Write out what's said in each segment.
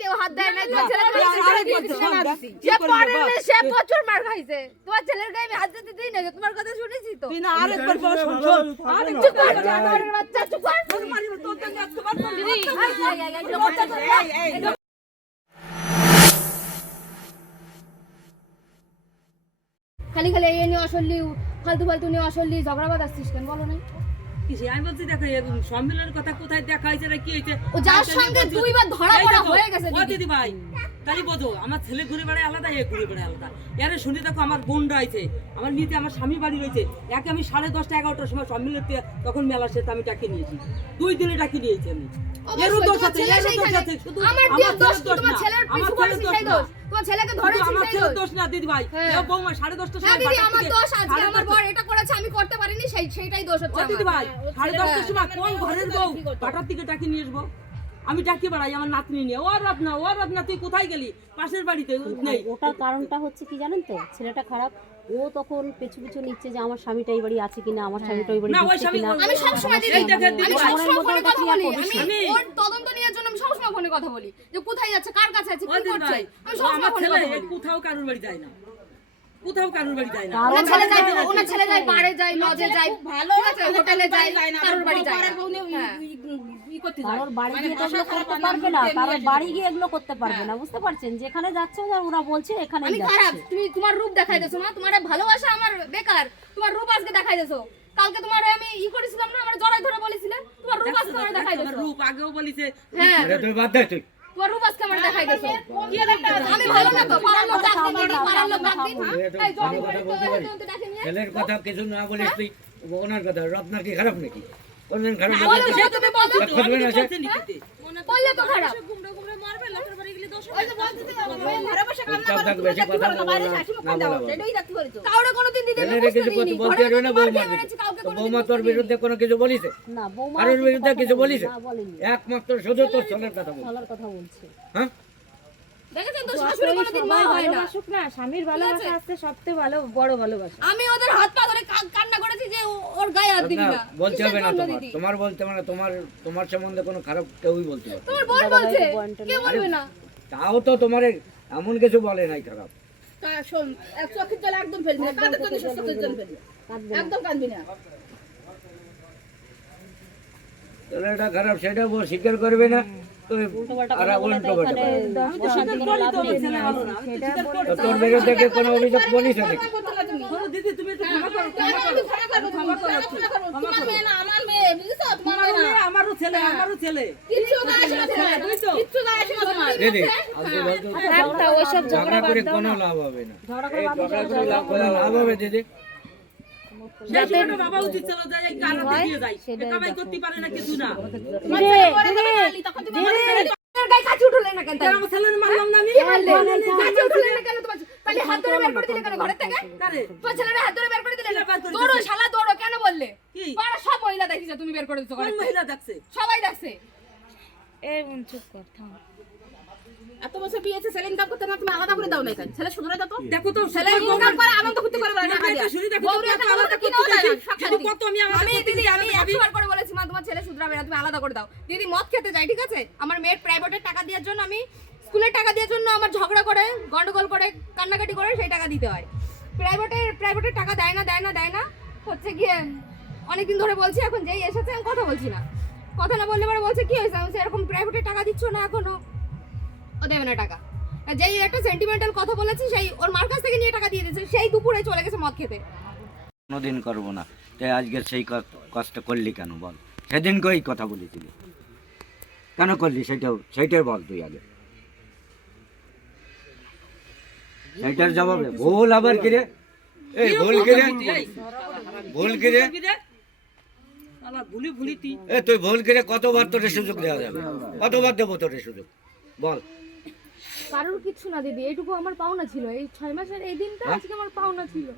কেউ হাত দেয় না, তোমার ছেলে যে পড়ে না সে প্রচুর মার খাইছে, তোমার ছেলের গায়ে আমি হাত দিতে দিই না, তোমার কথা শুনেছি তো। তুই না আরেকবার বল, শোন শোন চুপ কর, জানোয়ারের বাচ্চা, চুপ কর। খালি খালি এই নিয়ে অসল্লি, ফালতু ফালতু নিয়ে অসল্লি ঝগড়াবাদ আসছিস কেন বলো না? আমি বলছি দেখো সম্মেলনের কথা কোথায় দেখা হয়েছে না কি হয়েছে, ও যার সঙ্গে দুইবার ধরা পড়া হয়ে গেছে ও দিদি ভাই তাই বোঝো, আমার ছেলে ঘুরে বেড়ায় আলাদা, এ ঘুরে বেড়ায় আলাদা। এরে শুনি দেখো আমার বোন রয়েছে, আমার নিচে আমার স্বামী বাড়ি রয়েছে, একে আমি 10:30 11টার সময় সম্মেলন তখন মেলা শেষে আমি ডাকি নিয়েছি, 2 দিনে ডাকি নিয়েছি আমি। এরও দোষ আছে, শুধু আমার দোষ, তোমার ছেলের পিছু পড়েছে সেই দোষ, তোমার ছেলেকে ধরেছি আমার সেই ছেলের দোষ। দোষ না দিদি ভাই, এ বৌমা 10:30টার সময় দিদি আমার দোষ আছে, আমার বর এটা করেছে আমি করতে পারিনি, সেইটাই দোষ হচ্ছে আমার। দিদি ভাই 10:30টার সময় কোন ঘরের বউ বাটার দিকে ডাকি নিয়ে আসবো? আমি ডাকি বেড়াই আমার নাতনি নিয়ে, ও রাত না তুই কোথায় গেলি, পাশের বাড়িতে নেই। ওটার কারণটা হচ্ছে কি জানেন তো, ছেলেটা খারাপ, ও তখন পেছু পেছু নিচ্ছে যে আমার স্বামীটা এই বাড়ি আছে কিনা, আমার স্বামীটা ওই বাড়ি না, ওই ঢুকছে স্বামী কিনা। আমি সব সময় দিদি, এই দেখেন দিদি আমি ভাই, সব সময় ফোনে কথা বলি, আমি ওর তদন্ত নেওয়ার জন্য আমি সব সময় ফোনে কথা বলি যে কোথায় যাচ্ছে, কার কাছে আছে, ও কি দিদি করছে, ভাই, আমি সব সময় আমার ফোনে ছেলে কথা বলি। কোথাও কারোর বাড়ি যায় না, কোথাও কারোর বাড়ি যায় না। ওনার ছেলে যায় বারে যায়, লজে যায়, ভালো আছে, হোটেলে যায়, কারোর বাড়ি যায় না। কারোর বাড়ি গিয়ে তো এগুলো করতে পারবে না, কারোর বাড়ি গিয়ে এগুলো করতে পারবে না, বুঝতে পারছেন? যেখানে যাচ্ছে ওরা বলছে এখানেই আমি খারাপ, যাচ্ছে। তুমি তোমার রূপ দেখাই দেছো না, তোমার ভালোবাসা আমার বেকার, তোমার রূপ আজকে দেখাই দেছো, কালকে তোমার আমি করেছিলাম না, আমার জড়াই ধরে বলেছিলে, তোমার রূপ আজকে আমার দেখাই দেছো। রূপ আগেও বলিছে, হ্যাঁ তুই বাদ দে তুই। তোমার রূপ আজকে আমার দেখাই দেছো। আমি ভালো না তো, পাড়ার লোক ডাকতে দিদি, পাড়ার লোক ডাকতে এই জড়াই ধরে তো ডাকে নিয়ে ছেলের কথা কিছু না বলিস তুই, ওনার কথা রত্নার কি খারাপ নাকি? কোনদিন খারাপ না বলো, সে তুমি বলো, করবে না সে? বললে তো খারাপ। চুপচাপ থাক, বেশি কথা না বলা, না বলা বলো। কাউরে কোনোদিন দিদি আমি ছেলেরে কিছু বুঝতে দিইনি, বলতে পারবে না, ঘরে বৌমা মেরেছি, কাউকে তো কোনোদিন বৌমা বুঝতে তোর দিইনি। বিরুদ্ধে কোনো কিছু বলিছে? না, বৌমা কারোর বিরুদ্ধে কিছু বলিছে? না, বলেনি। একমাত্র শুধু তোর ছেলের কথা বল। চলার কথা বলছে। হ্যাঁ, দেখেছেন তো, শাশুড়ি কোনোদিন মা হয় না। না, স্বামীর ভালোবাসা আসছে সবচেয়ে ভালো বড় ভালোবাসা। আমি ওদের হাত পা ধরে কান্না করেছি যে ওর গায়ে হাত দিবি রত্না, না, বলতে হবে না কিসের জন্য তোমার, দিদি? তোমার বলতে হবে না, তোমার সম্বন্ধে কোনো খারাপ কেউই বলতে পারবে না। তোমার বোন বলছে, কেউ বলবে না। তাও তো তোমার এমন কিছু বলে নাই খারাপ। চোখের জল একদম ফেলবি না, কাঁধের জন্য চোখের জল ফেলবি একদম কাঁদবি না। ছেলেটা খারাপ সেটা স্বীকার করবে না, তো আর উল্টো কথা বলবে। তো তোর বিরুদ্ধে কি কোনো অভিযোগ বলিস নাকি? দিদি তুমি একটু ক্ষমা করো, ক্ষমা করো, ক্ষমা করো, তোমার মেয়ে না আমার মেয়ে, বুঝছো? তোমার মেয়ে না। আমারও ছেলে, আমারও ছেলে। কিচ্ছু যায় আসে না তোমার, কিচ্ছু যায় আসে না তোমার। দিদি আজকে বলতো ঝগড়া করে কোনো লাভ হবে না, এই ঝগড়া করে লাভ হবে দিদি? সেই সময় বাবা উচিত ছিল যে এই কারাতে দিয়ে যায়, এ কামাই করতে পারে না কিছু না। তোমার ছেলে পরে যাবে না, তখন তুমি আমার ছেলে ওর গায়ে কাঁচি উঠলে না কেন? আমার ছেলের মারলাম না আমি, কে মারলে? কাঁচি উঠলে না কেন তোমার? তাহলে হাত ধরে বের করে দিলে কেন ঘরে থেকে? কারে? তোমার ছেলেরা হাত ধরে বের করে দিলে না? বের করে দৌড়ো শালা দৌড়ো, কেন বললে? কি? পাড়া সব মহিলা দেখিছে তুমি বের করে দিছো ঘরে কোন থেকে। মহিলা দেখছে? সবাই দেখছে। চুপ কর, থাম। এত বছর বিয়েছে, ছেলে ইনকাম করতে না, তুমি আলাদা করে দাও না এখানে, ছেলে শুধরে দাও তো। দেখো তো ছেলে ইনকাম করে আনন্দ করতে পারবে না, টাকা দিয়ে। শুনি দেখো বউরে একটা আলাদা কিনেও দেয় না, সব শান্তি। কত আমি আমার আমি দিদি আমি 100 বার করে বলেছি মা তোমার ছেলে শুধরাবে না, তুমি আলাদা করে দাও। দিদি মদ খেতে যায়, ঠিক আছে? আমার মেয়ের প্রাইভেটের টাকা দেওয়ার জন্য, আমি স্কুলের টাকা দেওয়ার জন্য আমার ঝগড়া করে, গন্ডগোল করে, কান্নাকাটি করে সেই টাকা দিতে হয়। প্রাইভেটের টাকা দেয় না হচ্ছে গিয়ে অনেকদিন ধরে বলছি, এখন যেই এসেছে আমি কথা বলছি না। কথা না বললে পরে বলছে কি হয়েছে, আমি বলছি, এরকম প্রাইভেটের টাকা দিচ্ছ না এখনো, ও দেবে না টাকা। যেই একটা সেন্টিমেন্টাল কথা বলেছি, সেই ওর মার কাছ থেকে নিয়ে টাকা দিয়ে দিয়েছে, সেই দুপুরে চলে গেছে মদ খেতে। কোনোদিন করবো না, তাই আজকে সেই কাজটা করলি কেন বল? সেদিনকেই কথা বলেছিলি, কেন করলি সেইটার বল তুই আগে। সেইটার জবাবে ভুল আবার কিরে, এই ভুল কিরে, ভুল কিরে, আলা ভুলি ভুলি তুই এ তুই ভুল কিরে, কতবার তোর সুযোগ দেওয়া যাবে? কতবার দেবো তোর সুযোগ বল? কারোর কিছু না দিদি, এইটুকু আমার পাওনা ছিল, এই 6 মাসের এই দিনটা আজকে আমার পাওনা ছিল।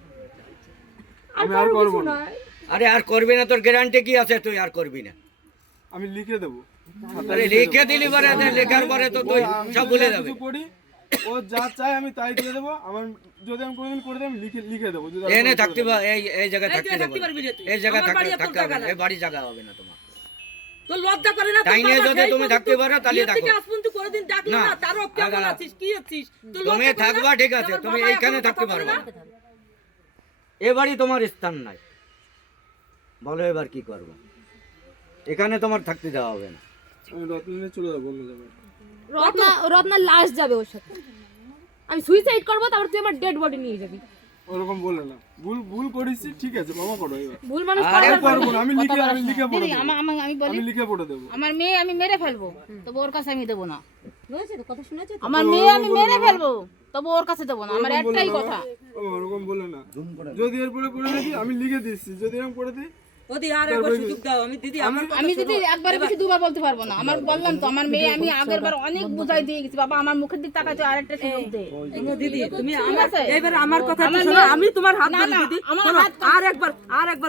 আমি আর করবো না, আরে আর করবি না, তোর গ্যারান্টি কি আছে তুই আর করবি না? আমি লিখে দেবো। আরে লিখে দিলি পরে, লেখার পরে তো তুই সব ভুলে যাবে। কিছু করি, ও যা চায় আমি তাই দিয়ে দেবো। আমার যদি আমি কোনোদিন করে দিই, আমি লিখে দেবো। যদি এনে থাকতে এই জায়গায় থাকতে দেবো, থাকতে পারবি না তুই। এই জায়গায় আমার বাড়ি থাকতে এত টাকা হবে, না। এই বাড়ি জায়গা হবে না তোমার। তোর লজ্জা করে না? তোর তাই নিয়ে বাবা যদি সেই তুমি থাকতে পর্যন্ত পারো তাহলে বিয়ের থেকে থাকো। আজ পর্যন্ত কোনোদিন ডাকলো না, না, তারও কেমন দাদা, আছিস, কি আছিস? তোর তুমি লজ্জা করে থাকবা না? ঠিক আছে, আমার তুমি বাবা এইখানে এখন থাকতে কথা বলে পারবা না? এবারই তোমার স্থান নাই, বলো এবার কি করবো? এখানে তোমার থাকতে দেওয়া হবে না। আমি রত্নে চলে যাবো অন্য জায়গায়। রত্নার লাশ যাবে ওর সাথে। আমি সুইসাইড করবো, তারপর তুই আমার ডেড বডি নিয়ে যাবি। ওরকম বলে না, ভুল করেছি, ঠিক আছে ক্ষমা করো এবার। ভুল মানুষ আরে আর পারবো না, আমি লিখে পড়ে দিদি দেবো, আমি বলি আমি লিখে পড়ে দেবো। আমার মেয়ে আমি মেরে ফেলবো, তবু ওর কাছে আমি দেবো না। বুঝেছো তো কথা শুনেছো তো? আমার মেয়ে আমি মেরে ফেলবো, তবু ওর কাছে দেবো না। আমার ওরকম বলে একটাই না, কথা। ওরকম বলে না। যদি এরপরে করে দিই, আমি লিখে দিচ্ছি, যদি এরকম করে দিই ওদি আর একবার সুযোগ দাও। আমি দিদি আমার কথা আমি শোনো। দিদি একবার বেশি দুবার বলতে পারবো না। আমার বললাম তো, আমার মেয়ে আমি আগের বার অনেক বুঝাই দিয়ে গেছি। বাবা আমার মুখের দিক তাকাইতে আরেকটা সুযোগ দে। শোনো দিদি, তুমি ঠিক আমার আছে? এবার আমার কথা আমার শোনো। মেয়ে- আমি তোমার হাত না, ধরি না, দিদি। আমার শোনো, হাত আর একবার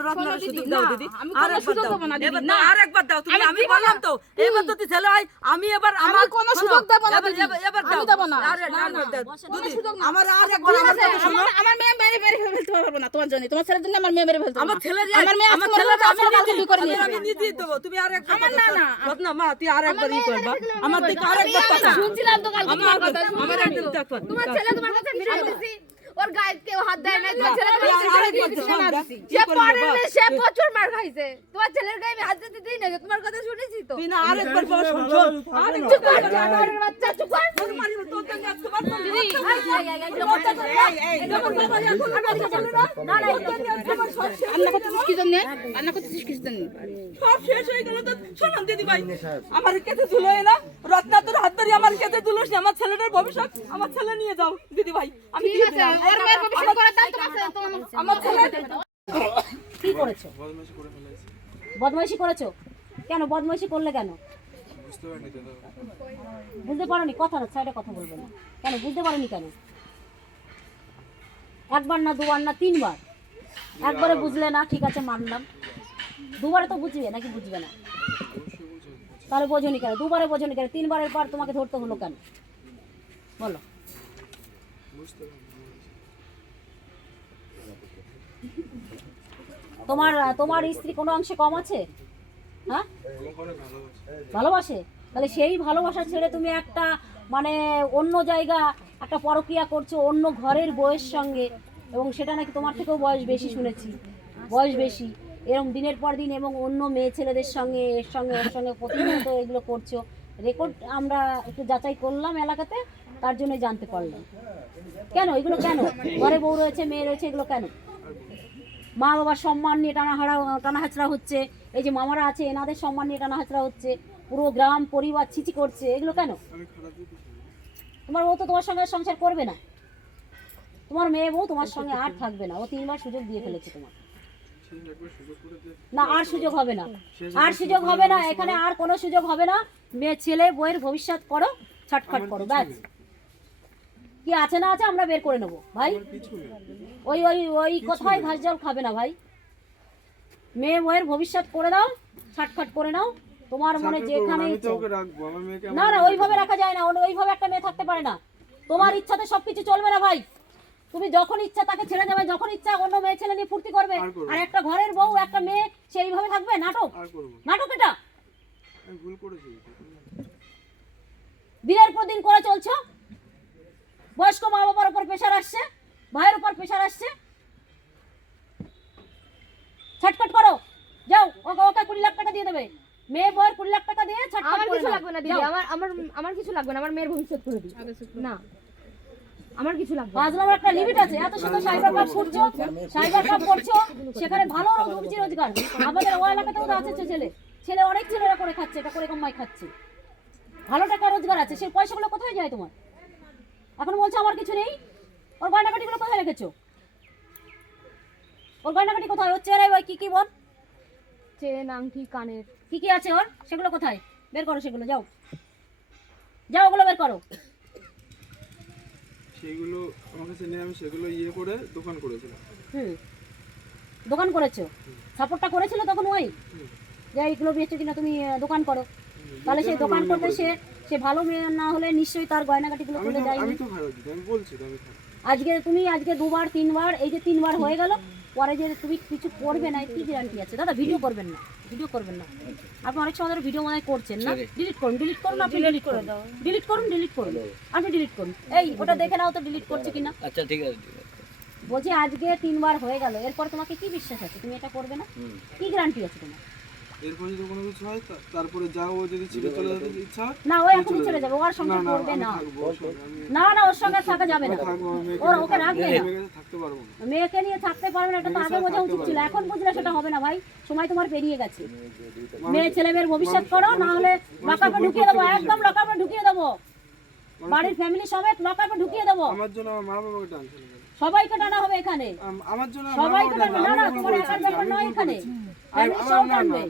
রত্নার শোনো সুযোগ দিদি, দাও না, দিদি। আমি আর কোনো একবার সুযোগ দাও। দেবো না দিদি, এবার না। আর একবার দাও তুমি। আমি আমি দিব বললাম না। তো এবার যদি ছেলে হয় আমি এবার আমার কোনো শোনো, সুযোগ দেবো না এবার- দিদি। এবার- এবার আমি দাও। দেবো না। একবার দাও। কোনো দিদি, সুযোগ না। আমার আর একবার ঠিক আমার আছে, কথা শোনো। আমার মেয়ে মেরে ফেলতে পারবো না তোমার জন্য। তোমার ছেলের জন্য আমার মেয়ে মেরে ফেলতে আমার পারবো না। ছেলের আমার মেয়ে আমার আজকে ছেলের মরে আমি যাবে, নিজেই চুরি করে নিয়ে আমি যাবে। নিজেই দেবো। তুমি আর একবার আমার কথা না, শোনো। না। রত্না মা তুই আর একবার ই করবা। আমার দিকে আর একবার কথা। শুনছিলাম তো কালকে তোমার কথা। আমার একদম দেখো। তোমার ছেলে তোমার কাছে ফিরে দিছি, ওর গায়ে কেউ হাত দেয় নাই। তোমার ছেলে তুই তোমার আর কাছে একবার ফিরে শোন, দিছি। কি সে করবি পরের বাবা? মেয়ে, সে প্রচুর মার খাইছে। তোমার ছেলের গায়ে আমি হাত দিতে দিই না, তোমার কথা শুনেছি তো। তুই না আর একবার বল শোন শোন। আর চুপ কর, জানোয়ারের বাচ্চা, চুপ কর। তোর মারিব তোর জন্য আজকে মারবো। দিদি, কান্না করতেছিস কি জন্য? কান্না করতেছিস কি জন্য? সব শেষ হয়ে গেল তো শোনান দিদি ভাই। আমার কেটে তুলোই না। রত্না তোর হাত ধরে আমার কেটে তুলোস না। আমার ছেলেটার ভবিষ্যৎ আমার ছেলে নিয়ে যাও দিদি ভাই। আমি ঠিক দিয়ে আছে, দিলাম। ওর মেয়ের ভবিষ্যৎ করার দায়িত্ব তোমার আমার ছেলে কি করেছো? বদমাইশি করে ফেলেছি, বদমাইশি করেছো? কেন বদমাইশি করলে কেন? বুঝতে পারিনি দাদা। বুঝতে পারোনি? কথা না, সাইডে কথা বলবে না কেন? বুঝতে পারোনি কেন? একবার না, দুবার না, তিনবার। একবারে বুঝলে না, ঠিক আছে মানলাম। দুবারে তো বুঝবে নাকি বুঝবে না? তাহলে বোঝনি কেন? দুবারে বোঝনি কেন? তিনবারের পর তোমাকে ধরতে হলো কেন? বলো। তোমার তোমার স্ত্রী কোনো অংশে কম আছে? হ্যাঁ, ভালোবাসে? তাহলে সেই ভালোবাসা ছেড়ে তুমি একটা মানে অন্য জায়গা একটা পরকীয়া করছো অন্য ঘরের বউয়ের সঙ্গে, এবং সেটা নাকি তোমার থেকেও বয়স বেশি শুনেছি, বয়স বেশি, এরকম দিনের পর দিন, এবং অন্য মেয়ে ছেলেদের সঙ্গে এর সঙ্গে ওর সঙ্গে প্রতিনিয়ত এগুলো করছো। রেকর্ড আমরা একটু যাচাই করলাম এলাকাতে, তার জন্য জানতে পারলাম। কেন এগুলো কেন? ঘরে বউ রয়েছে, মেয়ে রয়েছে, এগুলো কেন? মা বাবার সম্মান নিয়ে টানাহাচড়া হচ্ছে, এই যে মামারা আছে এনাদের সম্মান নিয়ে টানাহাচড়া হচ্ছে, পুরো গ্রাম পরিবার ছিচি করছে, এগুলো কেন? তোমার বউ তো তোমার সঙ্গে আর সংসার করবে না, তোমার মেয়ে বউ তোমার সঙ্গে আর থাকবে না। ও 3 বার সুযোগ দিয়ে ফেলেছে তোমার। না, আর সুযোগ হবে না, আর সুযোগ হবে না, এখানে আর কোনো সুযোগ হবে না। মেয়ে ছেলে বউয়ের ভবিষ্যৎ করো, ছটফট করো, ব্যাস। কি আছে না আছে আমরা বের করে নেবো ভাই। ওই ওই ওই কথায় ঘাস জল খাবে না ভাই। মেয়ে বউয়ের ভবিষ্যৎ করে দাও, ছটফট করে নাও, তোমার মনে যেখানে আমি তো ইচ্ছে। ওকে রাখবো, আমার মেয়েকে না না, ওইভাবে রাখা যায় না, ওইভাবে একটা মেয়ে থাকতে পারে না। তোমার ইচ্ছাতে সবকিছু চলবে না ভাই। তুমি যখন ইচ্ছা তাকে ছেড়ে যাবে, যখন ইচ্ছা অন্য মেয়ে ছেলে নিয়ে ফুর্তি করবে, আর করবো। আর একটা ঘরের বউ একটা মেয়ে সেইভাবে থাকবে। নাটক, আর করবো না। নাটক এটা আমি ভুল করেছি। দিনের পর দিন করে চলছো। বয়স্ক মা বাবার উপর প্রেশার আসছে, ভাইয়ের উপর প্রেশার আসছে। ছটফট করো, যাও। ওকে ওকে 20 লাখ টাকা দিয়ে দেবে, মেয়ে বউয়ের 20 লাখ টাকা দিয়ে ছটফট আমার করে কিছু নাও। লাগবে না দিদি, যাও। আমার আমার আমার কিছু লাগবে না, আমার মেয়ের ভবিষ্যৎ করে দিই। না, আমার কিছু লাগবে না। বাজলাম একটা লিমিট আছে। এত সুন্দর সাইবার কাপ করছো, সাইবার কাপ করছো, সেখানে ভালো রুজি রোজগার। আমাদের ওই এলাকাতেও তো আছে ছেলে, ছেলে অনেক ছেলেরা করে খাচ্ছে, এটা করে কামাই খাচ্ছে, ভালো টাকা রোজগার আছে। সেই পয়সাগুলো কোথায় যায় তোমার? এখন বলছো আমার কিছু নেই। ওর গয়নাগাটিগুলো কোথায় রেখেছো? ওর গয়নাগাটি কোথায়? ওর চেহারায় ওই কি কি বল, চেন, আংটি, কানের। কি কি আছে ওর, সেগুলো কোথায়? বের করো সেগুলো, যাও যাও, ওগুলো বের করো। সেইগুলো আমার কাছে নিয়ে আমি সেগুলো ইয়ে করে দোকান করেছিলাম। দোকান করেছো, সাপোর্টটা করেছিল তখন ওই যে এইগুলো বেচো কিনা তুমি দোকান করো। তাহলে সেই দোকান করতে সে ভালো মেয়ে না হলে নিশ্চয়ই তার গয়নাগাটিগুলো তুলে দেয়নি। আমি তো খারাপ দিদি, আমি বলছি তো আমি খারাপ। আজকে তুমি আজকে 2 বার 3 বার, এই যে 3 বার হয়ে গেল, পরে যে তুমি কিছু করবে না এর কি গ্যারান্টি আছে? দাদা ভিডিও করবেন না, ভিডিও করবেন না। আপনি অনেক সময় ধরে ভিডিও মনে হয় করছেন না, ডিলিট করুন, ডিলিট করুন, আপনি ডিলিট করে দাও, ডিলিট করুন, ডিলিট করুন, আপনি ডিলিট করুন। এই ওটা দেখে নাও তো ডিলিট করছে কিনা। আচ্ছা ঠিক আছে, ঠিক আছে। বলছি আজকে 3 বার হয়ে গেল, এরপর তোমাকে কি বিশ্বাস আছে তুমি এটা করবে না? কি গ্যারান্টি আছে তোমার? এরপর যদি কোনো কিছু হয় তারপরে যাও, ও যদি ছেড়ে চলে যেতে ইচ্ছা হয় না ও এখনই চলে যাবে, ওর সঙ্গে করবে না। থাকবো ওর সঙ্গে, আমি না না ওর সঙ্গে থাকা যাবে না, থাকবো, আমি ওকে রাখবে না। মেয়ের কাছে থাকতে পারবো না। মেয়েকে নিয়ে থাকতে পারবে না, এটা তো আগে বোঝা উচিত ছিল, এখন বুঝলে সেটা হবে না ভাই, সময় তোমার পেরিয়ে গেছে। মেয়ে ছেলে মেয়ের ভবিষ্যৎ করো, না হলে লকআপে ঢুকিয়ে দেবো, একদম লকআপে ঢুকিয়ে দেবো, বাড়ির ফ্যামিলি সমেত লকআপে ঢুকিয়ে দেবো। আমার জন্য আমার মা বাবাকে টানছে না। সবাইকে টানা হবে এখানে, আমার জন্য সবাইকে টানবে। না না তোমার একার ব্যাপার নয়, এখানে ফ্যামিলি সব টানবে।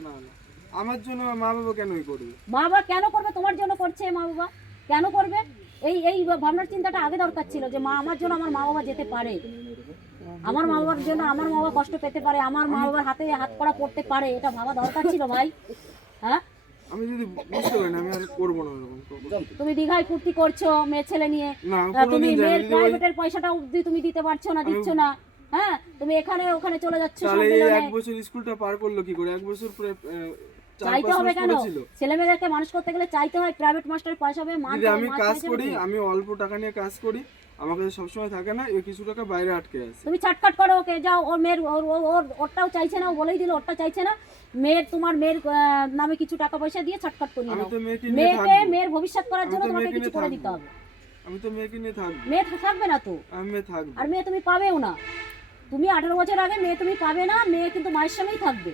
আমার জন্য মা বাবা কেনই করবে? মা বাবা কেন করবে? তোমার জন্য করছে মা বাবা, কেন করবে? এই ভাবনার চিন্তাটা আগে দরকার ছিল যে আমার জন্য আমার মা বাবা যেতে পারে, আমার মা বাবার জন্য আমার মা বাবা কষ্ট পেতে পারে, আমার মা বাবার হাতে হাত কড়া পড়তে পারে, এটা ভাবা দরকার ছিল ভাই। হ্যাঁ আমি যদি বুঝতে পারি না, আমি আর করবো না এরকম। তুমি দীঘায় ফুর্তি করছো মেয়ে ছেলে নিয়ে, না, তুমি কোনোদিন মেয়ের যাইনি। প্রাইভেটের পয়সাটা অবধি তুমি দিতে পারছো না, দিচ্ছ না। হ্যাঁ তুমি এখানে ওখানে চলে যাচ্ছ তাহলে এই সম্মেলনে। 1 বছর স্কুলটা পার করলো কি করে? 1 বছর পরে চাইতে হবে কেন? ছেলে মেয়েদেরকে মানুষ করতে গেলে চাইতে হয়, প্রাইভেট মাস্টার পয়সা হবে যদি আমি কাজ করি, আমি অল্প টাকা নিয়ে কাজ করি, আমার কাছে সবসময় থাকে না, এই কিছু টাকা বাইরে আটকে আছে। তুমি ছাটকাট করো ওকে, যাও ওর মেয়ের ওরটাও চাইছে না, ও বলেই দিল ওরটা চাইছে না, মেয়ের তোমার মেয়ের নামে কিছু টাকা পয়সা দিয়ে ছাটকাট করিয়ে আমি নাও। তো মেয়েকে নিয়ে মেয়েকে থাকবো, মেয়ের ভবিষ্যৎ করার জন্য আমি তো তোমাকে মেয়েকে কিছু নিয়ে করে থাকবো। দিতে হবে। আমি তো মেয়েকে নিয়ে থাকবো, মেয়ে থাকবে না তো, আমি মেয়ে থাকবো। আর মেয়ে তুমি পাবেও না। তুমি 18 বছর আগে মেয়ে তুমি পাবে না, মেয়ে কিন্তু মায়ের সঙ্গেই থাকবে।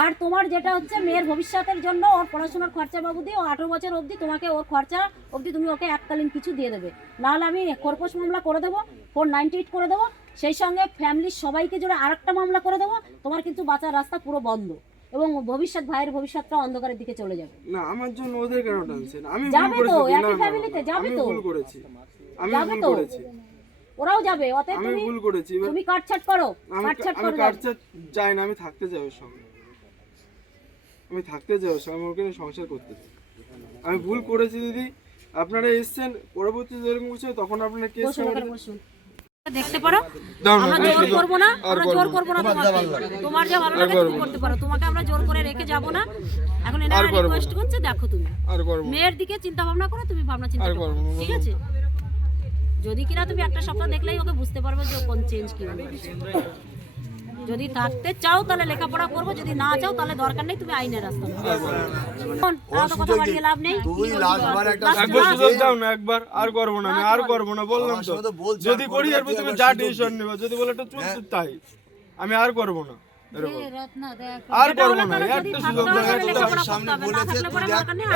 আর তোমার যেটা হচ্ছে মেয়ের ভবিষ্যতের জন্য ওর পড়াশোনার খরচা বাবদ দিয়ে ও 18 বছর অবধি তোমাকে ওর খরচা অবধি তুমি ওকে এককালীন কিছু দিয়ে দেবে, নাহলে আমি খোরপোশ মামলা করে দেবো, 498 করে দেবো, সেই সঙ্গে ফ্যামিলির সবাইকে জুড়ে আরেকটা মামলা করে দেবো। তোমার কিন্তু বাঁচার রাস্তা পুরো বন্ধ, এবং ভবিষ্যৎ ভাইয়ের ভবিষ্যৎটা অন্ধকারের দিকে চলে যাবে। না, আমার জন্য ওদের কেন টানছেন? আমি যাবে ভুল তো, করেছি। একই ফ্যামিলিতে যাবে আমি তো। ভুল করেছি, আমি যাবে ভুল তো, করেছি, ওরাও যাবে। অতএব আমি তুমি ভুল করেছি। এবার তুমি কাটছাট করো, কাটছাট আমি করো। কাটতে চাই না, আমি থাকতে চাই ওর সঙ্গে, আমি থাকতে চাই ওর সঙ্গে, আমি ওকে নিয়ে সংসার করতে চাই। আমি ভুল করেছি দিদি, আপনারা এসছেন পরবর্তীতে এরকম কিছু হয়, তখন আপনারা কেস বসুন ওখানে বসুন। দেখতে পারো, দাও না, আমরা জোর করবো না, আমরা জোর করবো না তোমাকে। তোমার যা ভালো লাগে তুমি করতে পারো, তোমাকে আমরা জোর করে রেখে যাব না। এখন এনারা রিকোয়েস্ট করছে, দেখো তুমি আর করবো না। মেয়ের দিকে চিন্তা ভাবনা করো, তুমি ভাবনা চিন্তা করো, ঠিক আছে? যদি কিনা তুমি একটা সপ্তাহ দেখলেই ওকে বুঝতে পারবে যে কোন চেঞ্জ কি হলো। যদি থাকতে চাও তাহলে লেখাপড়া করবো, যদি না চাও তাহলে দরকার নেই, তুমি আইনের রাস্তা নাও। তাহলে কথা বাড়িয়ে লাভ নেই। একবার সুযোগ দাও না, একবার। আর করবো না, আমি আর করবো না, বললাম তো। যদি করি এরপর তুমি যা ডিসিশন নেবে, যদি বলে একটা চুপ তাই, আমি আর করবো না এরকম, আর করবো না। একটা সুযোগ দাও,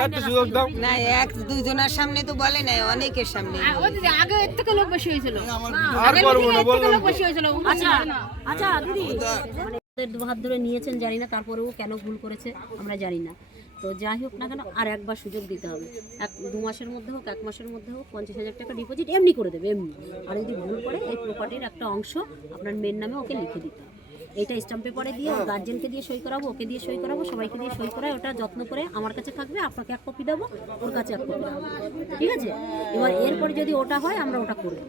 একটা সুযোগ দাও। না 1-2 জনের সামনে তো বলে নাই, অনেকের সামনে। আগে এর থেকে লোক বেশি হয়েছিল, আর করবো না, বললাম তো। বেশি হয়েছিল। আচ্ছা আচ্ছা দিদি, মানে ওদের দুহাত ধরে নিয়েছেন জানি না, তারপরেও কেন ভুল করেছে আমরা জানি না। তো যাই হোক না কেন, আর একবার সুযোগ দিতে হবে। 2 মাসের মধ্যে হোক, 1 মাসের মধ্যে হোক, 50,000 টাকা ডিপোজিট এমনি করে দেবে, এমনি। আর যদি ভুল করে এই প্রপার্টির একটা অংশ আপনার মেয়ের নামে ওকে লিখে দিতে হবে। এইটা স্ট্যাম্প পেপারে দিয়ে ওর গার্জেনকে দিয়ে সই করাবো, ওকে দিয়ে সই করাবো, সবাইকে দিয়ে সই করায়, ওটা যত্ন করে আমার কাছে থাকবে, আপনাকে 1 কপি দেবো, ওর কাছে 1 কপি দেবো, ঠিক আছে? এবার এরপরে যদি ওটা হয় আমরা ওটা করবো।